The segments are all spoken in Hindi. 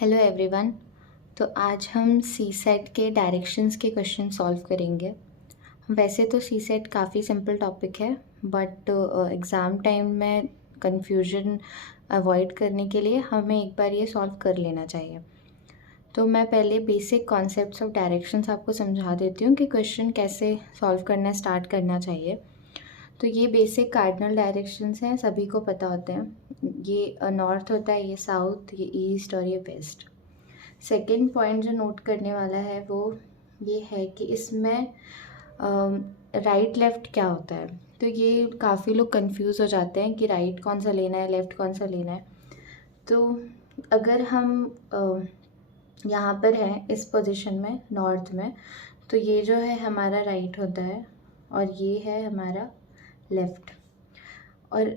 Hello everyone. तो आज हम सी सेट के डायरेक्शंस के क्वेश्चन सॉल्व करेंगे। वैसे तो सी सेट काफ़ी सिंपल टॉपिक है, बट एग्ज़ाम टाइम में कंफ्यूजन अवॉइड करने के लिए हमें एक बार ये सॉल्व कर लेना चाहिए। तो मैं पहले बेसिक कॉन्सेप्ट्स ऑफ डायरेक्शंस आपको समझा देती हूँ कि क्वेश्चन कैसे सॉल्व करना स्टार्ट करना चाहिए। तो ये बेसिक कार्डिनल डायरेक्शंस हैं, सभी को पता होते हैं। ये नॉर्थ होता है, ये साउथ, ये ईस्ट और ये वेस्ट। सेकंड पॉइंट जो नोट करने वाला है वो ये है कि इसमें राइट लेफ़्ट क्या होता है। तो ये काफ़ी लोग कंफ्यूज हो जाते हैं कि राइट कौन सा लेना है, लेफ़्ट कौन सा लेना है। तो अगर हम यहाँ पर हैं इस पोजीशन में नॉर्थ में, तो ये जो है हमारा राइट होता है और ये है हमारा लेफ़्ट। और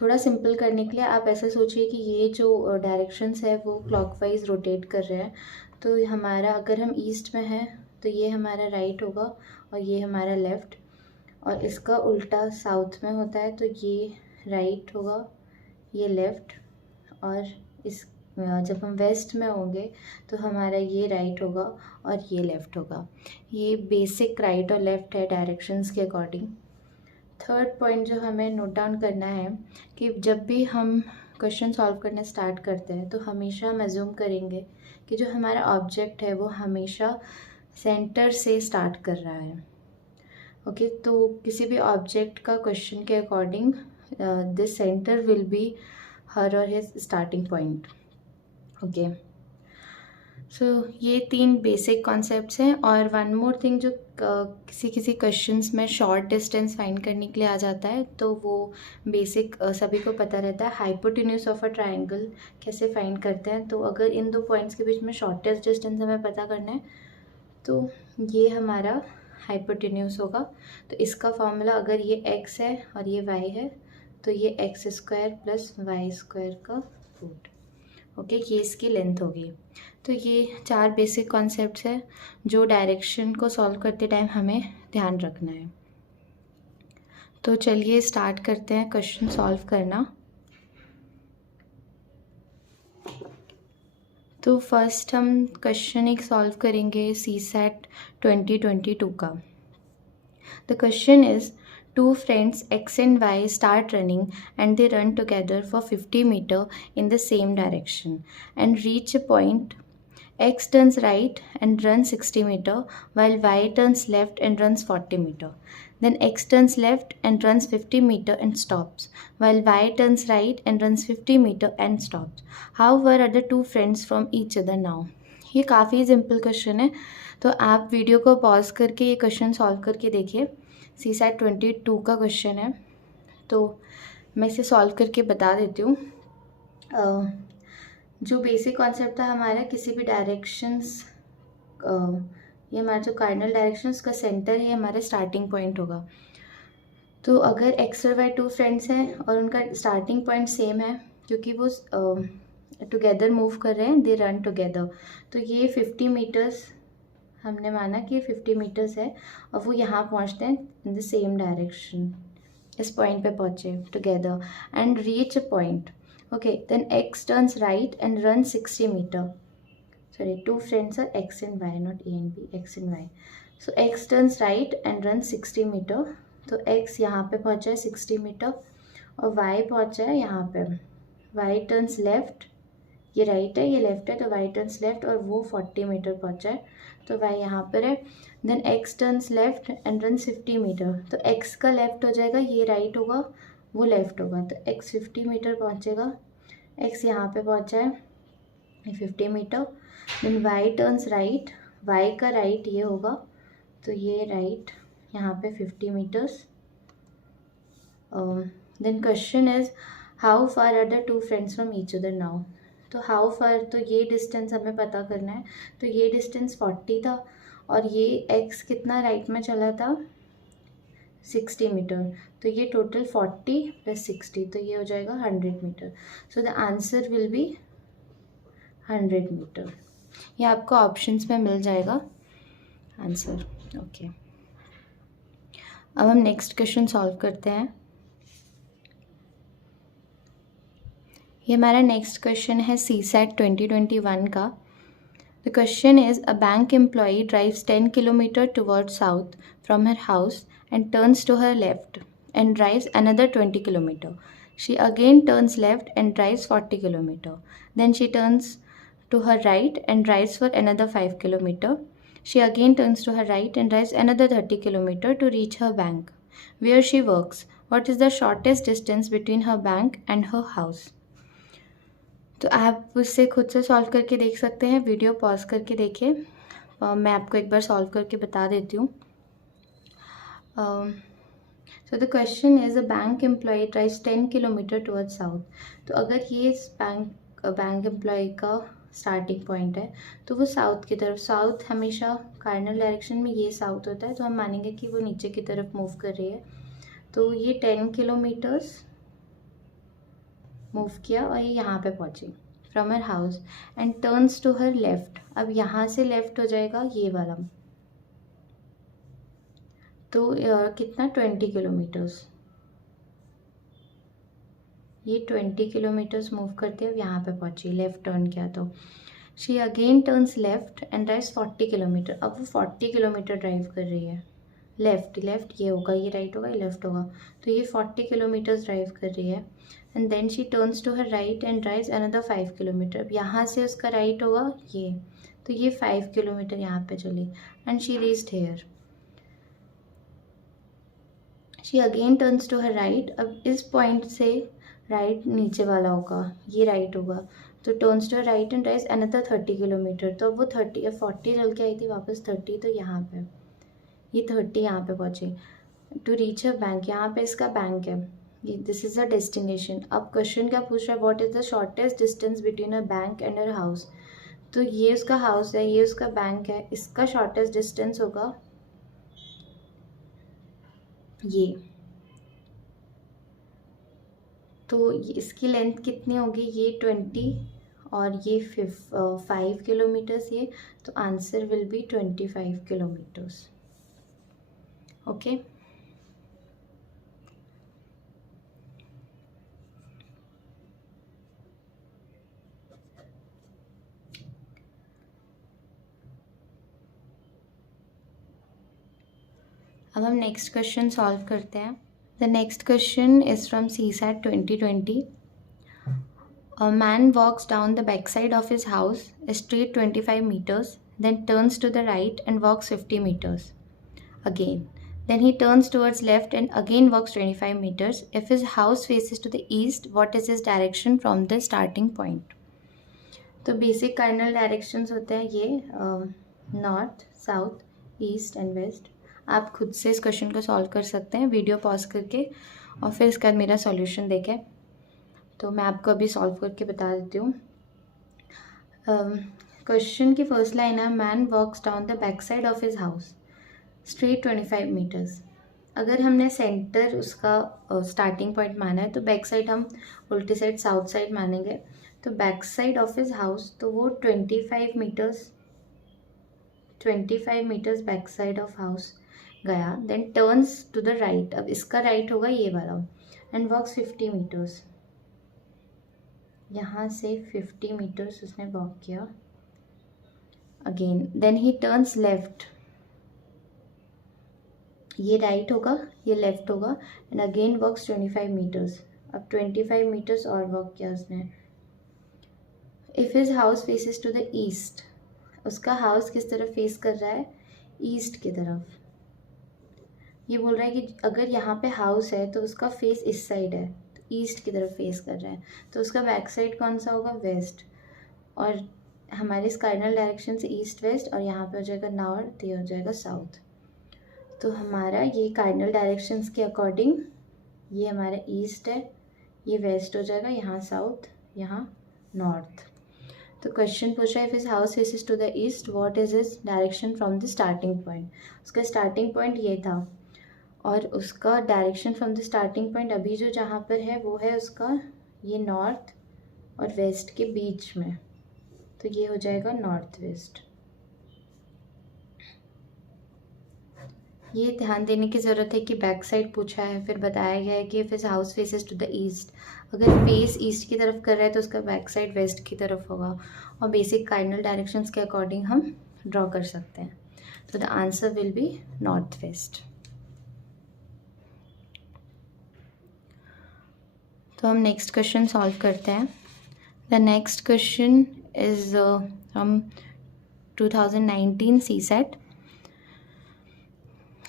थोड़ा सिंपल करने के लिए आप ऐसा सोचिए कि ये जो डायरेक्शंस है वो क्लॉकवाइज रोटेट कर रहे हैं। तो हमारा अगर हम ईस्ट में हैं तो ये हमारा राइट होगा और ये हमारा लेफ़्ट, और इसका उल्टा साउथ में होता है तो ये राइट होगा, ये लेफ़्ट, और इस जब हम वेस्ट में होंगे तो हमारा ये राइट होगा और ये लेफ़्ट होगा। ये बेसिक राइट और लेफ़्ट है डायरेक्शंस के अकॉर्डिंग। थर्ड पॉइंट जो हमें नोट डाउन करना है कि जब भी हम क्वेश्चन सॉल्व करना स्टार्ट करते हैं तो हमेशा हम अज्यूम करेंगे कि जो हमारा ऑब्जेक्ट है वो हमेशा सेंटर से स्टार्ट कर रहा है। ओके, तो किसी भी ऑब्जेक्ट का क्वेश्चन के according this centre will be her और his starting point. Okay, so ये तीन बेसिक कॉन्सेप्ट्स हैं। और वन मोर थिंग जो किसी किसी क्वेश्चंस में शॉर्ट डिस्टेंस फाइंड करने के लिए आ जाता है, तो वो बेसिक सभी को पता रहता है। हाइपोटेन्यूज ऑफ अ ट्रायंगल कैसे फाइंड करते हैं, तो अगर इन दो पॉइंट्स के बीच में शॉर्टेस्ट डिस्टेंस हमें पता करना है तो ये हमारा हाइपोटेन्यूज होगा। तो इसका फॉर्मूला, अगर ये x है और ये y है तो ये x² प्लस y² का रूट। ओके, ये इसकी लेंथ होगी। तो ये चार बेसिक कॉन्सेप्ट्स हैं जो डायरेक्शन को सॉल्व करते टाइम हमें ध्यान रखना है। तो चलिए स्टार्ट करते हैं क्वेश्चन सॉल्व करना। तो फर्स्ट हम क्वेश्चन एक सॉल्व करेंगे सी सेट 2022 का। The question is, two friends X and Y start running and they run together for 50 meters in the same direction and reach a point. X turns right and runs 60 meters while Y turns left and runs 40 meters. Then X turns left and runs 50 meters and stops while Y turns right and runs 50 meters and stops. How far are the two friends from each other now? ये काफ़ी सिंपल क्वेश्चन है, तो आप वीडियो को पॉज करके ये क्वेश्चन सॉल्व करके देखिए। सी सेट 22 का क्वेश्चन है, तो मैं इसे सॉल्व करके बता देती हूँ। जो बेसिक कॉन्सेप्ट था हमारा, किसी भी डायरेक्शंस, ये हमारा जो कार्डिनल डायरेक्शंस का सेंटर है हमारा स्टार्टिंग पॉइंट होगा। तो अगर एक्स और वाई टू फ्रेंड्स हैं और उनका स्टार्टिंग पॉइंट सेम है क्योंकि वो टुगेदर मूव कर रहे हैं, दे रन टुगेदर, तो ये 50 मीटर्स हमने माना कि 50 मीटर्स है और वो यहाँ पहुँचते हैं इन द सेम डायरेक्शन, इस पॉइंट पे पहुँचे together and reach a point. Okay, then X turns right and run 60 metre. Sorry, two friends are X and Y, not A and B, X and Y. So X turns right and run 60 metre, तो एक्स यहाँ पे पहुँचा है 60 मीटर और वाई पहुँचा है यहाँ पे। वाई टर्न्स लेफ्ट, ये राइट है ये लेफ्ट है, तो वाई टर्न्स लेफ्ट और वो 40 मीटर पहुँचा है, तो वाई यहाँ पर है। Then X turns left and run 50 metre, तो एक्स का लेफ्ट हो जाएगा, ये राइट होगा वो लेफ्ट होगा, तो एक्स 50 मीटर पहुँचेगा। एक्स यहाँ पे पहुँचा है 50 metre. Then Y turns right, Y का राइट ये होगा, तो ये राइट यहाँ पे 50 metres. Then question is, how far are the two friends from each other now. तो हाउ फार, तो ये डिस्टेंस हमें पता करना है। तो ये डिस्टेंस 40 था और ये एक्स कितना राइट में चला था, 60 मीटर, तो ये टोटल 40 प्लस 60, तो ये हो जाएगा 100 metre. So the answer will be 100 metre. ये आपको ऑप्शंस में मिल जाएगा आंसर। ओके, अब हम नेक्स्ट क्वेश्चन सॉल्व करते हैं। ये हमारा नेक्स्ट क्वेश्चन है CSAT 2021 का. The question is, a bank employee drives 10 kilometers towards south from her house and turns to her left and drives another 20 kilometers. She again turns left and drives 40 kilometers. Then she turns to her right and drives for another 5 kilometers. She again turns to her right and drives another 30 kilometers to reach her bank, where she works. What is the shortest distance between her bank and her house? तो आप उससे खुद से सॉल्व करके देख सकते हैं. वीडियो पॉज करके देखिए. मैं आपको एक बार सॉल्व करके बता देती हूँ. So the question is, a bank employ drives 10 kilometre towards south. तो अगर ये बैंक एम्प्लॉय का स्टार्टिंग पॉइंट है तो वो साउथ की तरफ, साउथ हमेशा कार्डिनल डायरेक्शन में ये साउथ होता है, तो हम मानेंगे कि वो नीचे की तरफ मूव कर रही है. तो ये 10 किलोमीटर्स मूव किया और ये यहाँ पे पहुँची from her house and turns to her left. अब यहाँ से लेफ्ट हो जाएगा ये वाला. तो कितना 20 किलोमीटर्स. ये 20 किलोमीटर्स मूव करते अब यहाँ पे पहुँची, लेफ़्ट टर्न किया. तो she again turns left and drives 40 kilometre. अब वो 40 किलोमीटर ड्राइव कर रही है. लेफ़्ट ये होगा, ये राइट होगा, ये लेफ़्ट होगा. तो ये 40 किलोमीटर्स ड्राइव कर रही है. And then she turns to her right and drives another 5 kilometre. अब यहाँ से उसका राइट होगा ये, तो ये 5 किलोमीटर यहाँ पे चली and she reached here. She again turns to her right. अब इस पॉइंट से राइट नीचे वाला होगा, ये राइट होगा. तो turns to right and drives another 30 kilometre. तो अब वो 40 चल के आई थी वापस 30, तो यहाँ पे ये 30 यहाँ पे पहुँची. टू रीच अ बैंक, यहाँ पे इसका बैंक है, ये दिस इज़ अ डेस्टिनेशन. अब क्वेश्चन क्या पूछ रहा है, what is the shortest distance between a bank and her house. तो ये उसका हाउस है, ये उसका बैंक है, इसका शॉर्टेस्ट डिस्टेंस होगा ये. तो इसकी लेंथ कितनी होगी, ये 20 और ये 5 किलोमीटर्स ये. तो answer will B 25 kilometres. Okay. अब हम नेक्स्ट क्वेश्चन सॉल्व करते हैं. The next question is from CSAT 2020. A man walks down the backside of his house, straight 25 meters, then turns to the right and walks 50 meters. Again. Then he turns towards left and again walks 25 meters. If his house faces to the east, what is his direction from the starting point? तो बेसिक कार्डिनल डायरेक्शंस होते हैं ये, north, south, east and west. आप खुद से इस क्वेश्चन को सॉल्व कर सकते हैं वीडियो पॉज करके और फिर इसके बाद मेरा सॉल्यूशन देखें. तो मैं आपको अभी सॉल्व करके बता देती हूँ. क्वेश्चन की फर्स्ट लाइन है, man walks down the back side of his house straight 25 metres. अगर हमने सेंटर उसका स्टार्टिंग पॉइंट माना है तो बैक साइड हम उल्टी साइड साउथ साइड मानेंगे. तो back side of his house, तो वो 25 metres back side of house गया. Then turns to the right, अब इसका राइट होगा ये वाला, एंड वॉक्स 50 मीटर्स. यहाँ से 50 मीटर्स उसने वॉक किया. Again then he turns left, ये राइट होगा, ये लेफ्ट होगा, एंड अगेन वॉक्स 25 मीटर्स. अब 25 मीटर्स और वॉक किया उसने. If his house faces to the east, उसका हाउस किस तरफ फेस कर रहा है, ईस्ट की तरफ. ये बोल रहा है कि अगर यहाँ पे हाउस है तो उसका फेस इस साइड है, तो ईस्ट की तरफ फेस कर रहा है. तो उसका बैक साइड कौन सा होगा, वेस्ट. और हमारे इस कार्डिनल डायरेक्शन से ईस्ट वेस्ट, और यहाँ पे हो जाएगा नॉर्थ, ये हो जाएगा साउथ. तो हमारा ये कार्डिनल डायरेक्शंस के अकॉर्डिंग ये हमारा ईस्ट है, ये वेस्ट हो जाएगा, यहाँ साउथ, यहाँ नॉर्थ. तो क्वेश्चन पूछ रहा है, if his house faces to the east, what is his direction from the starting point. उसका स्टार्टिंग पॉइंट ये था और उसका direction from the starting point अभी जो जहाँ पर है वो है उसका ये नॉर्थ और वेस्ट के बीच में. तो ये हो जाएगा नॉर्थ वेस्ट. ये ध्यान देने की ज़रूरत है कि बैक साइड पूछा है, फिर बताया गया है कि if his house faces to the east, अगर फेस ईस्ट की तरफ कर रहा है तो उसका बैक साइड वेस्ट की तरफ होगा, और बेसिक कार्डिनल डायरेक्शंस के अकॉर्डिंग हम ड्रॉ कर सकते हैं। तो the answer will B north west. तो हम नेक्स्ट क्वेश्चन सॉल्व करते हैं। द नेक्स्ट क्वेश्चन इज हम 2019 CSET.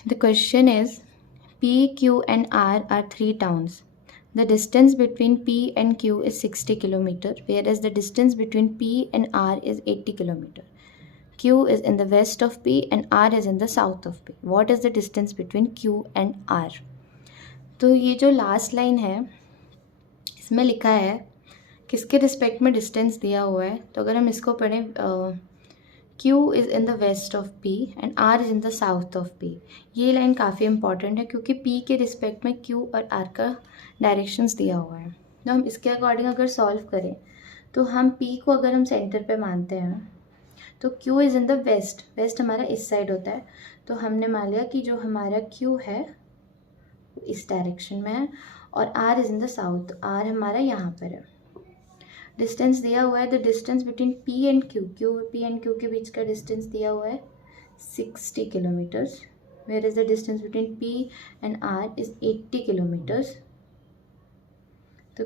The question is, P, Q and R are three towns. The distance between P and Q is 60 km, whereas the distance between P and R is 80 km. Q is in the west of P and R is in the south of P. What is the distance between Q and R? तो ये जो लास्ट लाइन है इसमें लिखा है किसके रिस्पेक्ट में डिस्टेंस दिया हुआ है। तो अगर हम इसको पढ़ें, Q is in the west of P and R is in the south of P। ये लाइन काफ़ी इंपॉर्टेंट है क्योंकि P के रिस्पेक्ट में Q और R का डायरेक्शंस दिया हुआ है। तो हम इसके अकॉर्डिंग अगर सॉल्व करें तो हम P को अगर हम सेंटर पे मानते हैं तो Q is in the west, west हमारा इस साइड होता है, तो हमने मान लिया कि जो हमारा Q है इस डायरेक्शन में है और R is in the south, R हमारा यहाँ पर है। डिस्टेंस दिया हुआ है, the distance between P and Q, P and Q के बीच का डिस्टेंस दिया हुआ है 60 kilometres, where is the distance between P and R is 80 kilometres. तो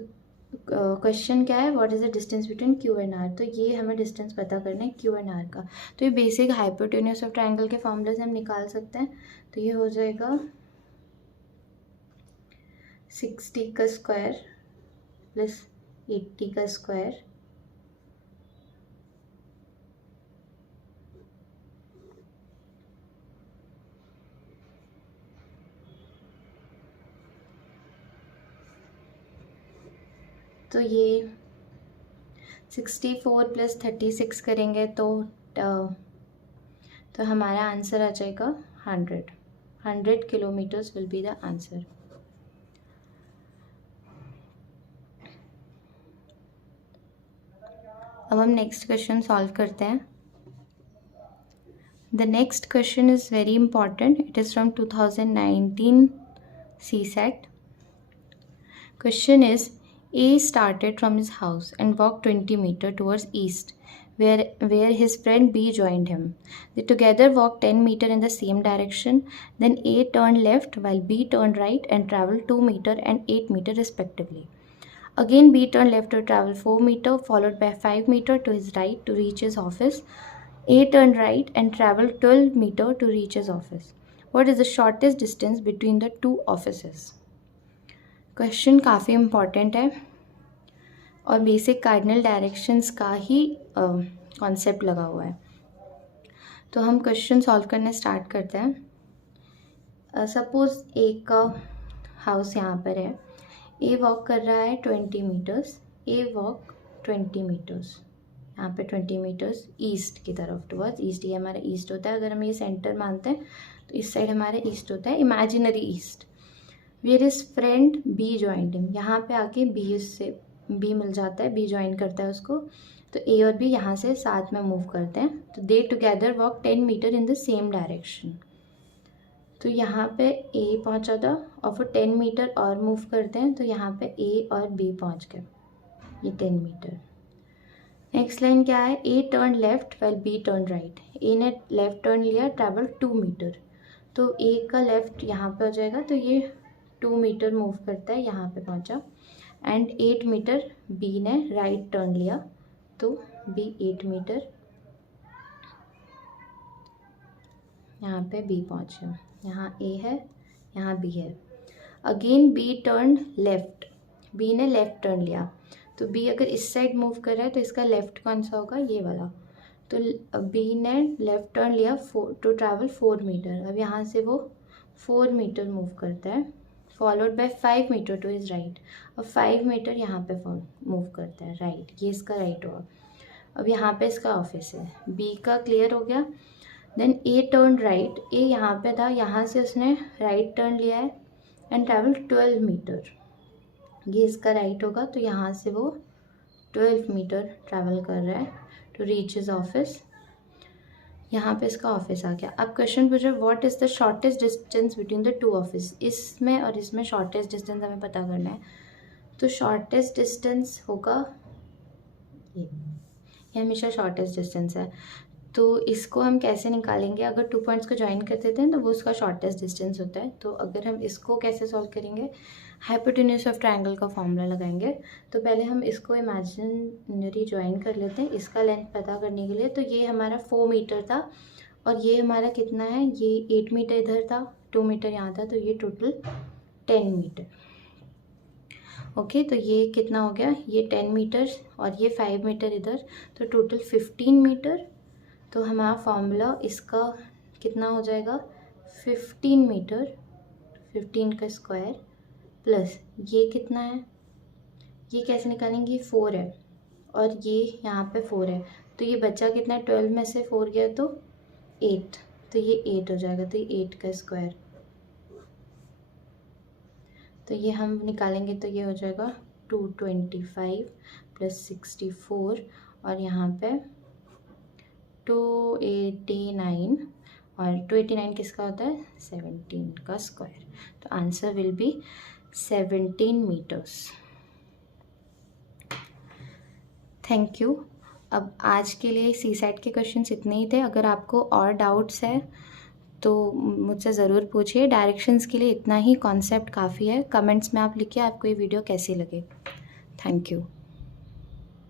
क्वेश्चन क्या है, what is the distance between Q and R। तो ये हमें डिस्टेंस पता करना है Q एंड R का। तो ये बेसिक हाइपोटेन्यूज ऑफ ट्राइंगल के फॉर्मूले से हम निकाल सकते हैं। तो ये हो जाएगा 60 का स्क्वायर प्लस 80 का स्क्वायर तो ये 64 प्लस 36 करेंगे तो हमारा आंसर आ जाएगा 100 kilometres will be the answer. अब हम नेक्स्ट क्वेश्चन सॉल्व करते हैं। The next question is very important, it is from 2019 CSET. Question is, A started from his house and walked 20 meters towards east, where his friend B joined him. They together walked 10 meters in the same direction. Then A turned left while B turned right and traveled 2 meters and 8 meters respectively. Again, B turned left to travel 4 meters, followed by 5 meters to his right to reach his office. A turned right and traveled 12 meters to reach his office. What is the shortest distance between the two offices? Question काफ़ी इम्पॉर्टेंट है और बेसिक कार्डिनल डायरेक्शंस का ही कॉन्सेप्ट लगा हुआ है। तो हम क्वेश्चन सॉल्व करने स्टार्ट करते हैं। सपोज़ एक का हाउस यहाँ पर है, ए वॉक कर रहा है 20 मीटर्स, ए वॉक 20 मीटर्स, यहाँ पे 20 मीटर्स ईस्ट की तरफ टुवर्ड्स ईस्ट। ये हमारा ईस्ट होता है, अगर हम ये सेंटर मानते हैं तो इस साइड हमारा ईस्ट होता है, imaginary east. Where is friend B joined him, यहाँ पे आके बी से बी मिल जाता है, बी ज्वाइन करता है उसको, तो ए और बी यहाँ से साथ में मूव करते हैं। तो they together walk 10 metre in the same direction. तो यहाँ पे ए पहुँचा था और फिर 10 मीटर और मूव करते हैं, तो यहाँ पे ए और बी पहुँच गए, ये 10 मीटर। नेक्स्ट लाइन क्या है, A turn left well B turn right. A ने लेफ्ट टर्न लिया, ट्रैवल 2 मीटर, तो ए का लेफ्ट यहाँ पे हो जाएगा, तो ये 2 मीटर मूव करता है, यहाँ पे पहुँचा। एंड 8 मीटर बी ने राइट टर्न लिया, तो बी 8 मीटर यहाँ पे बी पहुँचे। यहाँ ए है, यहाँ बी है। Again B turn left, B ने लेफ्ट टर्न लिया, तो बी अगर इस साइड मूव कर रहा है तो इसका लेफ्ट कौन सा होगा, ये वाला। तो बी ने लेफ्ट टर्न लिया टू ट्रैवल 4 मीटर, अब यहाँ से वो 4 मीटर मूव करता है, followed by 5 metre to his right. अब 5 मीटर यहाँ पे मूव करता है राइट, ये इसका राइट होगा। अब यहाँ पे इसका ऑफिस है, बी का क्लियर हो गया। देन ए टर्न राइट, ए यहाँ पे था, यहाँ से उसने राइट टर्न लिया है एंड ट्रैवल 12 मीटर, ये इसका राइट होगा, तो यहाँ से वो 12 मीटर ट्रैवल कर रहा है टू रीच हिज ऑफिस। यहाँ पे इसका ऑफिस आ गया। अब क्वेश्चन पूछ रहे what is the shortest distance between the two office. इसमें और इसमें शॉर्टेस्ट डिस्टेंस हमें पता करना है। तो शॉर्टेस्ट डिस्टेंस होगा ये हमेशा शॉर्टेस्ट डिस्टेंस है। तो इसको हम कैसे निकालेंगे, अगर 2 पॉइंट्स को ज्वाइन कर देते हैं तो वो उसका शॉर्टेस्ट डिस्टेंस होता है। तो अगर हम इसको कैसे सॉल्व करेंगे, हाइपोटेन्यूज ऑफ ट्रायंगल का फॉर्मूला लगाएंगे। तो पहले हम इसको इमेजिनरी ज्वाइन कर लेते हैं इसका लेंथ पता करने के लिए। तो ये हमारा 4 मीटर था और ये हमारा कितना है, ये 8 मीटर इधर था, 2 मीटर यहाँ था, तो ये टोटल 10 मीटर। ओके, तो ये कितना हो गया, ये 10 मीटर और ये 5 मीटर इधर, तो टोटल 15 मीटर। तो हमारा फॉर्मूला इसका कितना हो जाएगा, 15 मीटर, 15 का स्क्वायर प्लस ये कितना है, ये कैसे निकालेंगे, 4 है और ये यहाँ पे 4 है, तो ये बच्चा कितना है, 12 में से 4 गया तो 8, तो ये 8 हो जाएगा। तो ये 8 का स्क्वायर, तो ये हम निकालेंगे तो ये हो जाएगा 225 प्लस 64 और यहाँ पे 289 और 289 किसका होता है, 17 का स्क्वायर। तो answer will be 17 metres. Thank you. अब आज के लिए सी सेट के क्वेश्चंस इतने ही थे। अगर आपको और डाउट्स है तो मुझसे ज़रूर पूछिए। डायरेक्शंस के लिए इतना ही, कॉन्सेप्ट काफ़ी है। कमेंट्स में आप लिखिए आपको ये वीडियो कैसी लगे। Thank you.